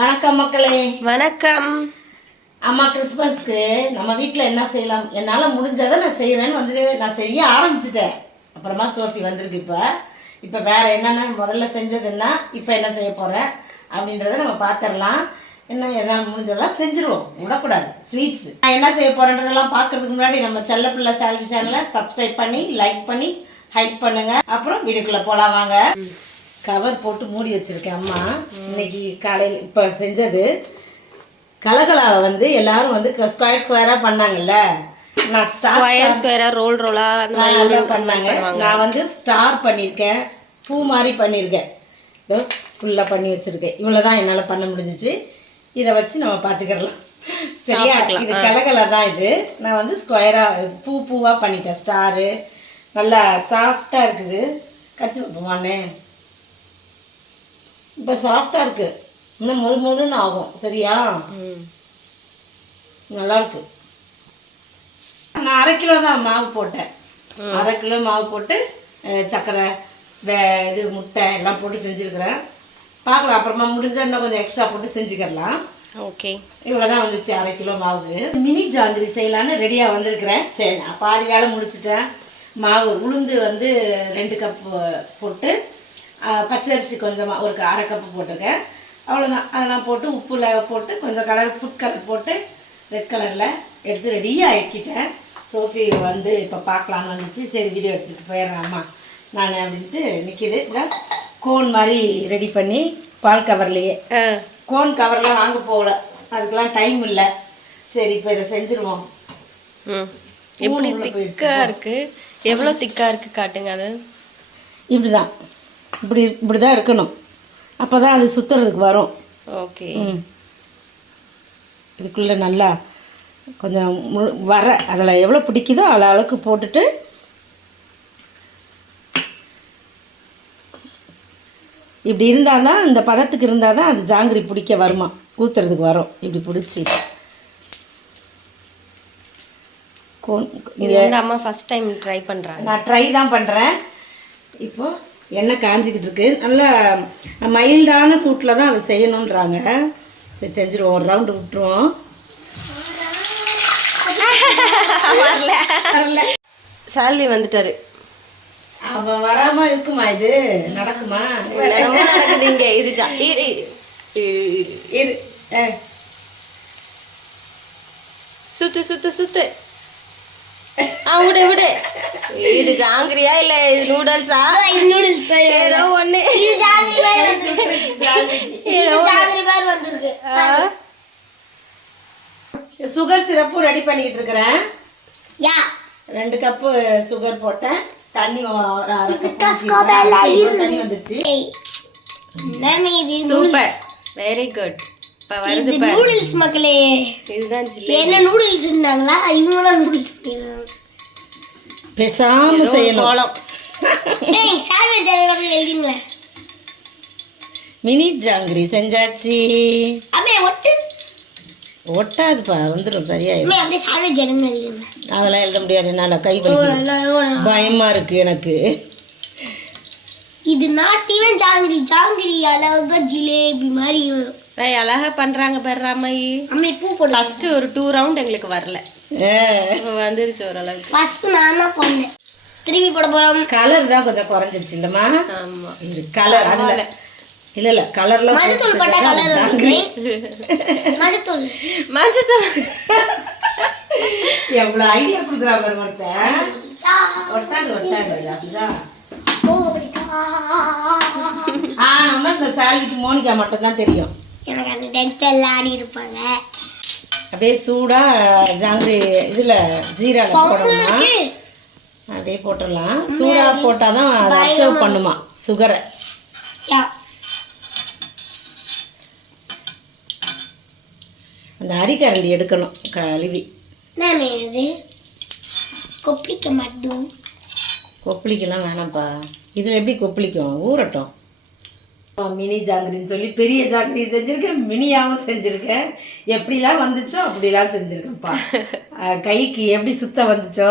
வணக்கம் மக்களே. வணக்கம். அம்மா கிறிஸ்மஸ்க்கு நம்ம வீட்டில் என்ன செய்யலாம், என்னால் முடிஞ்சதை நான் செய்கிறேன்னு வந்து நான் செய்ய ஆரம்பிச்சிட்டேன். அப்புறமா சோஃபி வந்திருக்கு. இப்போ வேறு என்னென்ன முதல்ல செஞ்சதுன்னா இப்போ என்ன செய்ய போகிறேன் அப்படின்றத நம்ம பார்த்துடலாம். என்ன முடிஞ்சதெல்லாம் செஞ்சுருவோம், விடக்கூடாது. ஸ்வீட்ஸு நான் என்ன செய்ய போகிறேன்றதெல்லாம் பார்க்குறதுக்கு முன்னாடி நம்ம செல்லப்பிள்ளை சால்வி சேனலை சப்ஸ்கிரைப் பண்ணி லைக் பண்ணி ஹைப் பண்ணுங்கள். அப்புறம் வீடுக்குள்ளே போகலாம் வாங்க. கவர் போட்டு மூடி வச்சுருக்கேன். அம்மா இன்னைக்கு காலையில் இப்போ செஞ்சது கலகலாவை வந்து எல்லாரும் வந்து ஸ்கொயர் ஸ்கொயராக பண்ணாங்கல்ல. நான் ஸ்கொயராக ரோலாக நல்லா பண்ணாங்க. நான் வந்து ஸ்டார் பண்ணியிருக்கேன், பூ மாதிரி பண்ணியிருக்கேன். இதோ ஃபுல்லாக பண்ணி வச்சுருக்கேன். இவ்வளோ தான் என்னால் பண்ண முடிஞ்சிச்சு. இதை வச்சு நம்ம பார்த்துக்கலாம், சரியா? இது கலகலா தான். இது நான் வந்து ஸ்கொயராக பூவாக பண்ணிட்டேன். ஸ்டாரு நல்லா சாஃப்டாக இருக்குது. கடிச்சு வைப்போமாண்ணே. இப்போ சாஃப்டாக இருக்குது, இன்னும் முழுன்னு ஆகும். சரியா? நல்லாயிருக்கு. நான் 1/2 கிலோ தான் மாவு போட்டேன். 1/2 கிலோ மாவு போட்டு சர்க்கரை இது முட்டை எல்லாம் போட்டு செஞ்சுருக்கிறேன். பார்க்கலாம், அப்புறமா முடிஞ்சால் இன்னும் கொஞ்சம் எக்ஸ்ட்ரா போட்டு செஞ்சுக்கலாம். ஓகே, இவ்வளோ தான் வந்துச்சு 1/2 கிலோ மாவு. மினி ஜாங்கிரி செய்யலான்னு ரெடியாக வந்திருக்கிறேன். சரி, நான் பாதி வேலை முடிச்சுட்டேன். மாவு உளுந்து வந்து 2 கப்பு போட்டு, பச்சரிசி கொஞ்சமாக ஒரு 1/2 கப்பு போட்டிருக்கேன். அவ்வளோதான். அதெல்லாம் போட்டு உப்புல போட்டு கொஞ்சம் ஃபுட் கலர் போட்டு ரெட் கலரில் எடுத்து ரெடியாக ஆக்கிட்டேன். சோஃபி வந்து இப்போ பார்க்கலான்னு வந்துச்சு. சரி, வீடியோ எடுத்துகிட்டு போயிடுறேன் அம்மா நான் அப்படின்ட்டு நிற்கிது. இல்லை, கோன் மாதிரி ரெடி பண்ணி பால் கவர்லேயே. கோன் கவர்லாம் வாங்க போகல, அதுக்கெல்லாம் டைம் இல்லை. சரி, இப்போ இதை செஞ்சுருவோம். எப்படி திக்காக இருக்குது? எவ்வளோ திக்காக இருக்குது காட்டுங்க. அது இப்படி தான், இப்படி தான் இருக்கணும். அப்போ தான் அது சுற்றுறதுக்கு வரும். ஓகே. இதுக்குள்ளே நல்லா கொஞ்சம் வர அதில் எவ்வளோ பிடிக்குதோ அவ்வளோ அளவுக்கு போட்டுட்டு இப்படி இருந்தால் தான், இந்த பதத்துக்கு இருந்தால் தான் அது ஜாங்கிரி பிடிக்க வருமா, ஊற்றுறதுக்கு வரும். இப்படி பிடிச்சி அம்மா ஃபஸ்ட் டைம் ட்ரை பண்ணுறாங்க. நான் ட்ரை தான் பண்ணுறேன். இப்போது எண்ணெய் காஞ்சிக்கிட்டு இருக்கு. நல்லா மைல்டான சூட்டில் தான் அதை செய்யணுன்றாங்க. சரி, செஞ்சுருவோம். ஒரு ரவுண்டு விட்டுருவோம். சால்வி வந்துட்டாரு. அவன் வராமல் இருக்குமா? இது நடக்குமா? நடக்குது இங்கே. இரு சுத்து சுத்து சுத்து. விடு. இது ஜாங்கிரியா இல்ல இது நூடுல்ஸா? நூடுல்ஸ் ஏதோ ஒண்ணு. இது ஜாங்கிரி மாதிரி வந்திருக்கு. சுகர் சிரப்பும் ரெடி பண்ணிக்கிட்டு இருக்கிறேன். 2 கப்பு சுகர் போட்டேன். தண்ணி தண்ணி வந்துச்சு. Super, very good. வருது நூடுல்ஸ் மக்களே. இதுதான் என்ன நூடுல்ஸ் இருந்தாங்களா? இவங்க தான் நூடுல்ஸ் பேசாம செய்யணும். மினி ஜாங்கிரி செஞ்சாச்சு. ஒட்டாதுப்பா, வந்துடும், சரியாயிடும். அதெல்லாம் எழுத முடியாது, என்னால் கை வலிக்குது, பயமா இருக்கு எனக்கு. இது நாட் ஈவன் ஜாங்கிரி. ஜாங்கிரி அழகா ஜிலேபி மாதிரி அழகா பண்றாங்க பாரு அம்மாயி. அம்மா பூ போடு. ஃபர்ஸ்ட் ஒரு 2 ரவுண்ட் எங்களுக்கு வரல, வந்துருச்சு ஓரளவுக்கு. ஃபர்ஸ்ட் நான் தான் பண்ணேன். திரும்பி போட போறோம். கலர் தான் கொஞ்சம் குறைஞ்சிருச்சு இல்லம்மா? ஆமா, இந்த கலர் அதனால இல்ல கலர்ல மஞ்சள் போட்டா கலர் வருது. மஞ்சள் எவ்வளவு ஐடியா குடுக்குறா பாரு ஒருத்தன். ஒட்டாது அப்படிதான். நம்ம இந்த சால்விக்கு மோனிகா மட்டும் தான் தெரியும். எனக்கு அந்த டான்ஸ் எல்லாம் ஆடி இருப்பாங்க. அப்படியே சூடா ஜாங்கிரி இதுல ஜீரா போடணும். அப்படியே போட்டுடலாம். சூடா போட்டாதான் அதை அப்சர்வ் பண்ணுமா சுகரை. அந்த அரிக்கரண்டி எடுக்கணும் கழுவி. கொப்பளிக்க மாட்டோம். கொப்பளிக்கலாம் வேணாம்ப்பா. இதில் எப்படி கொப்பளிக்கும்? ஊறட்டும். மினி ஜாங்கிரின்னு சொல்லி பெரிய ஜாங்கிரி செஞ்சுருக்கேன், மினியாகவும் செஞ்சுருக்கேன். எப்படிலாம் வந்துச்சோ அப்படிலாம் செஞ்சுருக்கேன்ப்பா. கைக்கு எப்படி சுத்த வந்துச்சோ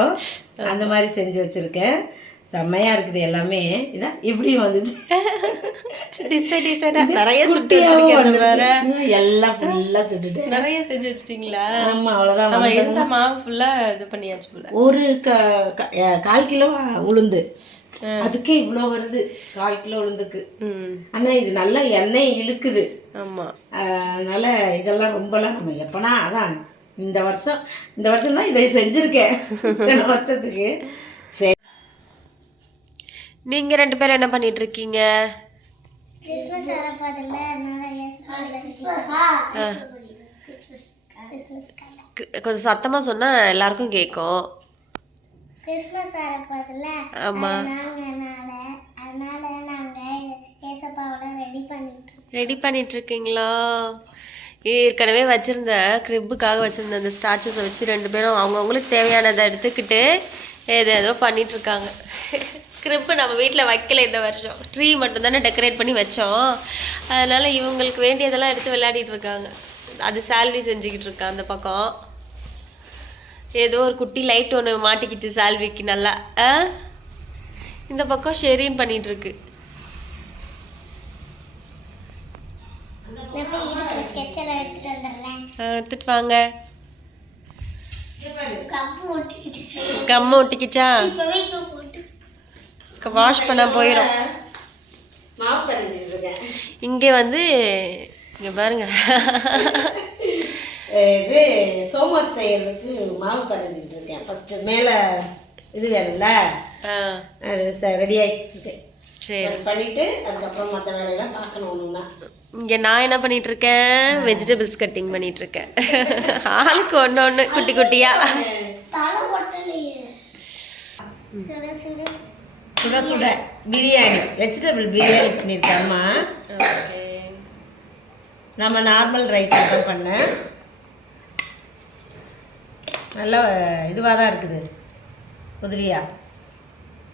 அந்த மாதிரி செஞ்சு வச்சுருக்கேன். செம்மையா இருக்குது எல்லாமே. இதான் இப்படி வந்துச்சு. டிசைடா நிறைய சுட்டு குட்டியாவும் வச்சிருக்கிறது வேற. வந்துருக்கு. எல்லாம் ஃபுல்லா சுட்டுட்டேன். நிறைய செஞ்சு வச்சிட்டீங்களா? ஆமா அவ்வளவுதான். நம்ம இருந்த மாவு ஃபுல்லா இது பண்ணியாச்சு போல. ஒரு 1/4 கிலோ உளுந்து, அதுக்கே இவ்வளோ வருது. 1/4 கிலோ உளுந்துக்கு. ஆனா இது நல்லா எண்ணெய் இழுக்குது. ஆமா, அதனால இதெல்லாம் ரொம்பலாம் நம்ம எப்பனா அதான் இந்த வருஷம் தான் இதை செஞ்சிருக்கேன். இத்தனை வருஷத்துக்கு. சரி, நீங்க 2 பேரும் என்ன பண்ணிட்டு இருக்கீங்க? கிறிஸ்மஸ் வரப்போதில்ல, கொஞ்சம் சத்தமா சொன்னா எல்லாருக்கும் கேட்கும். கிறிஸ்மஸ் வரப்போதில்ல, ஆமா, அதனால நாங்க ஏசப்பாவோட ரெடி பண்ணிட்டு இருக்கீங்களா? ஏற்கனவே வச்சிருந்த கிரிப்புக்காக வச்சிருந்த அந்த ஸ்டாச்சுஸை வச்சு 2 பேரும் அவங்கவுங்களுக்கு தேவையானதை எடுத்துக்கிட்டு ஏதோ பண்ணிட்டு இருக்காங்க. கிரிப்பு நம்ம வீட்டில் வைக்கல இந்த வருஷம், ட்ரீ மட்டும் தானே டெக்கரேட் பண்ணி வச்சோம். அதனால இவங்களுக்கு வேண்டியதெல்லாம் எடுத்து விளையாடிட்டு இருக்காங்க. அது சால்வி செஞ்சுக்கிட்டு இருக்கா அந்த பக்கம். ஏதோ ஒரு குட்டி லைட் ஒன்று மாட்டிக்கிட்டு சால்விக்கு நல்லா. இந்த பக்கம் ஷெரீன் பண்ணிட்டு இருக்கு. எடுத்துட்டு வாங்க. கம்மு ஒட்டிக்கிச்சா? வாஷ் பண்ண போயிடும். மாவு பண்ணிட்டு இருக்கேன். இங்கே வந்து இங்கே பாருங்க, இது சோமாஸ் செய்யறதுக்கு மாவு பண்ணிட்டு இருக்கேன். ஃபர்ஸ்ட் மேலே இது வேணும்ல, அது ரெடி ஆகிட்டு இருக்கேன். சரி, பண்ணிட்டு அதுக்கப்புறம் மற்ற வேலையெல்லாம் பார்க்கணும் ஒன்றுன்னா. இங்கே நான் என்ன பண்ணிட்டு இருக்கேன்? வெஜிடபிள்ஸ் கட்டிங் பண்ணிட்டு இருக்கேன். ஆளுக்கு ஒன்று குட்டி குட்டியா. சுட சுட பிரியாணி, வெஜிடபிள் பிரியாணி பண்ணியிருக்காம்மா. நம்ம நார்மல் ரைஸ் தான் பண்ணேன். நல்லா இதுவாக தான் இருக்குது, உதிரியா.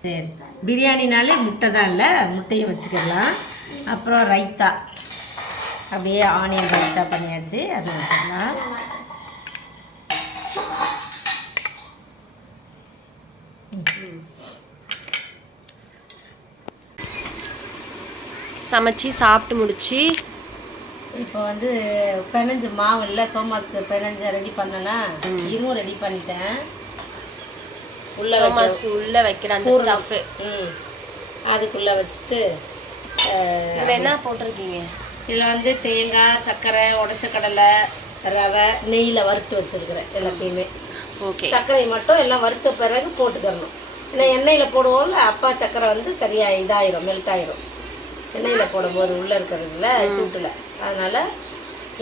சரி, பிரியாணினாலே முட்டை தான் இல்லை, முட்டையும் வச்சுக்கலாம். அப்புறம் ரைத்தா, அப்படியே ஆனியன் ரைத்தா பண்ணியாச்சு, அது வச்சுக்கலாம். சமைச்சி சாப்பிட்டு முடிச்சு இப்போ வந்து பிணைஞ்சு மாவு இல்லை, சோமாஸுக்கு பிணைஞ்ச ரெடி பண்ணலாம். இதுவும் ரெடி பண்ணிட்டேன். உள்ள வைக்கிற அந்த ஸ்டஃப் அதுக்குள்ளே வச்சுட்டு இதில் என்ன போட்டிருக்கீங்க? இதில் வந்து தேங்காய், சர்க்கரை, உடச்ச கடலை, ரவை, நெய்யில் வறுத்து வச்சுருக்கிறேன் எல்லாத்தையுமே. ஓகே, சர்க்கரை மட்டும் எல்லாம் வறுத்த பிறகு போட்டுக்கணும். ஏன்னா எண்ணெயில் போடுவோம்ல, அப்பா சர்க்கரை வந்து சரியாக இதாயிரும், மெல்ட் ஆயிரும் எண்ணெயில் போடும்போது உள்ளே இருக்கிறதுல சூட்டில். அதனால்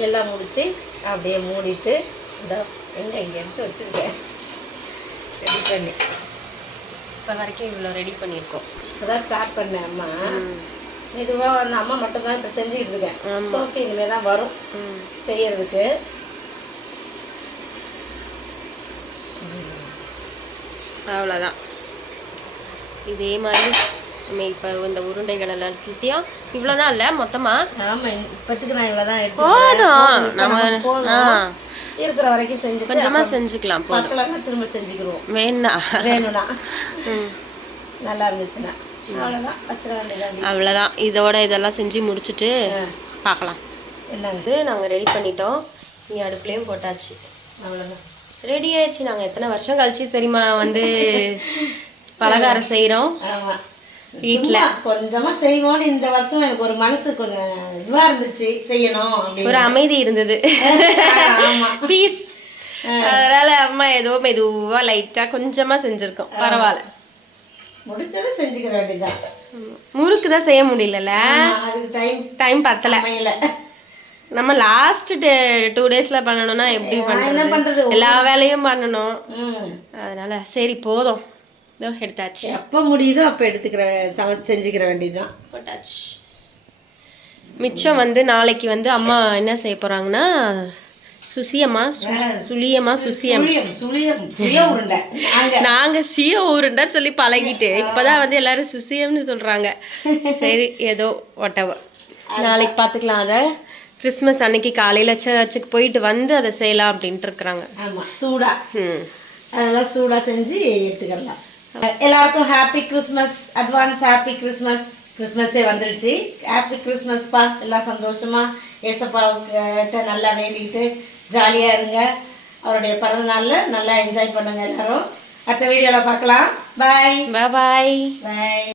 எல்லாம் முடித்து அப்படியே மூடிட்டு இதோ இங்கே எடுத்து வச்சுருக்கேன் ரெடி பண்ணி. இப்போ வரைக்கும் இவ்வளோ ரெடி பண்ணியிருக்கோம். இப்போதான் ஸ்டார்ட் பண்ணேன் அம்மா. இதுவாக வந்து அம்மா மட்டும்தான் இப்போ செஞ்சுக்கிட்டு இருக்கேன். சோஃபி இனிமேல் தான் வரும் செய்யறதுக்கு. அவ்வளோதான். இதே மாதிரி நம்ம இப்போ இந்த உருண்டைகள் எல்லாம் கிட்டியா இவ்வளோதான் இல்லை மொத்தமாக. ஆமாம், இப்போத்துக்கு நான் இவ்வளோ தான் போதும். நம்ம இருக்கிற வரைக்கும் செஞ்சு கொஞ்சமாக செஞ்சுக்கலாம். பத்தலாம் திரும்ப செஞ்சுக்கிடுவோம் வேணும்னா. நல்லா இருந்துச்சுன்னா அவ்வளோதான் வச்சிட வேண்டியதான். அவ்வளோதான். இதோட இதெல்லாம் செஞ்சு முடிச்சுட்டு பார்க்கலாம். என்னது நாங்கள் ரெடி பண்ணிட்டோம். நீ அடுப்புலேயும் போட்டாச்சு. அவ்வளோதான், ரெடி ஆயிடுச்சு. நாங்கள் எத்தனை வருஷம் கழிச்சு தெரியுமா வந்து பலகாரம் செய்கிறோம். ஆமாம், வீட்டில் கொஞ்சமாக செய்வோன்னு இந்த வருஷம் எனக்கு ஒரு மனசு கொஞ்சம் இதுவாக இருந்துச்சு, செய்யணும் ஒரு அமைதி இருந்தது, பீஸ். அதனால அம்மா ஏதோ மெதுவாக லைட்டாக கொஞ்சமாக செஞ்சுருக்கோம். பரவாயில்ல, முடிஞ்சதை செஞ்சுக்கிற வேண்டியதுதான். முறுக்கு தான் செய்ய முடியல, அதுக்கு டைம் பத்தலை. நம்ம லாஸ்ட் 2 டேஸ்ல பண்ணணும்னா எப்படி பண்றது? எல்லா வேலையும் பண்ணணும். அதனால சரி போதும், இதோ எடுத்தாச்சு. எப்போ முடியுதோ அப்போ செஞ்சுக்கிற வேண்டியதுதான். போட்டாச்சு. மிச்சம் வந்து நாளைக்கு வந்து அம்மா என்ன செய்ய போறாங்கன்னா நாங்க சிய உருண்டை சொல்லி பழகிட்டு இப்பதான் வந்து எல்லாரும் சுசியம்னு சொல்றாங்க. சரி, ஏதோ whatever, நாளைக்கு பார்த்துக்கலாம். அதை கிறிஸ்மஸ் அன்னைக்கு காலையில் சர்ச்சுக்கு போயிட்டு வந்து அதை செய்யலாம் அப்படின்ட்டு இருக்கிறாங்க. ஆமாம், சூடாக அதெல்லாம் சூடாக செஞ்சு எடுத்துக்கலாம். எல்லாருக்கும் happy Christmas, advance happy Christmas. கிறிஸ்மஸே வந்துருச்சு. ஹாப்பி கிறிஸ்மஸ்ப்பா. எல்லாம் சந்தோஷமா ஏசப்பாவுக்கிட்ட நல்லா வேண்டிக்கிட்டு ஜாலியாக இருங்க. அவருடைய பிறந்த நாளில் நல்லா என்ஜாய் பண்ணுங்க எல்லாரும். அடுத்த வீடியோவில் பார்க்கலாம். பாய் பாய். பாய்.